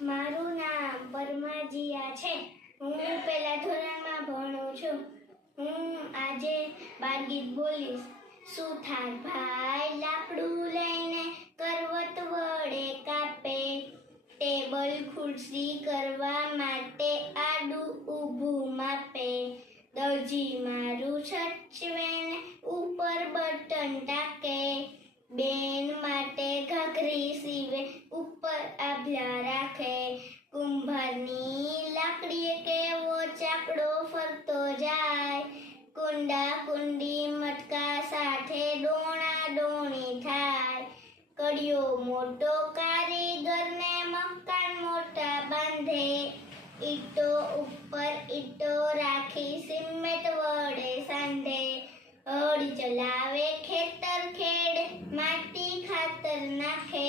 મારું નામ પરમાજીયા છે. હું પહેલા ધોરણમાં ભણું છું. હું આજે બાળગીત બોલીશ. સુથાર ભાઈ લાકડું લઈને કરવત વડે કાપે, ટેબલ ખુરશી કરવા માટે આડું ઊભું માપે. દરજી મારું સચવે ને ઉપર બટન ટાકે, બેન માટે ઘાઘરી સીવે ઉપર આભલા રાખે. કુંભારની લાકડીએ કેવો ચાકડો ફરતો જાય, કુંડા કુંડી મટકા સાથે ડોણા ડોણી થાય. કડિયો મોટો કારીગરને મકાન મોટા બાંધે, ઈટો ઉપર ઈટો રાખી સિમેન્ટ વડે સાંધે. હળ ચલાવે ખેતર ખેડે માટી ખાતર નાખે,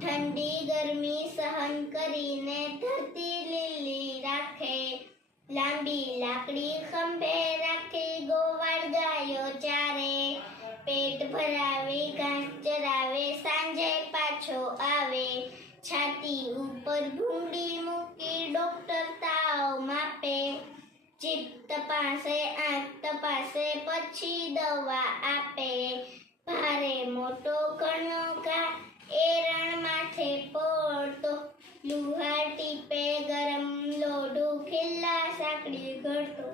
ઠંડી ગરમી સહન કરીને ધરતી લીલી રાખે. લાંબી લાકડી ખંભે રાખી ગોવાળ ગાયો ચારે, પેટ ભરાવી ઘાસ ચરાવે સાંજે પાછો આવે. છાતી ઉપર ભૂંડી મૂકી ડોક્ટર તાવ માપે, જીભ તપાસે આંખ તપાસે પછી દવા આપે. ભારે મોટો ઘણો ઘા એરણ માથે પડતો, લુહાર ટીપે ગરમ લોઢું ખિલ્લા સાંકળી ઘડતો.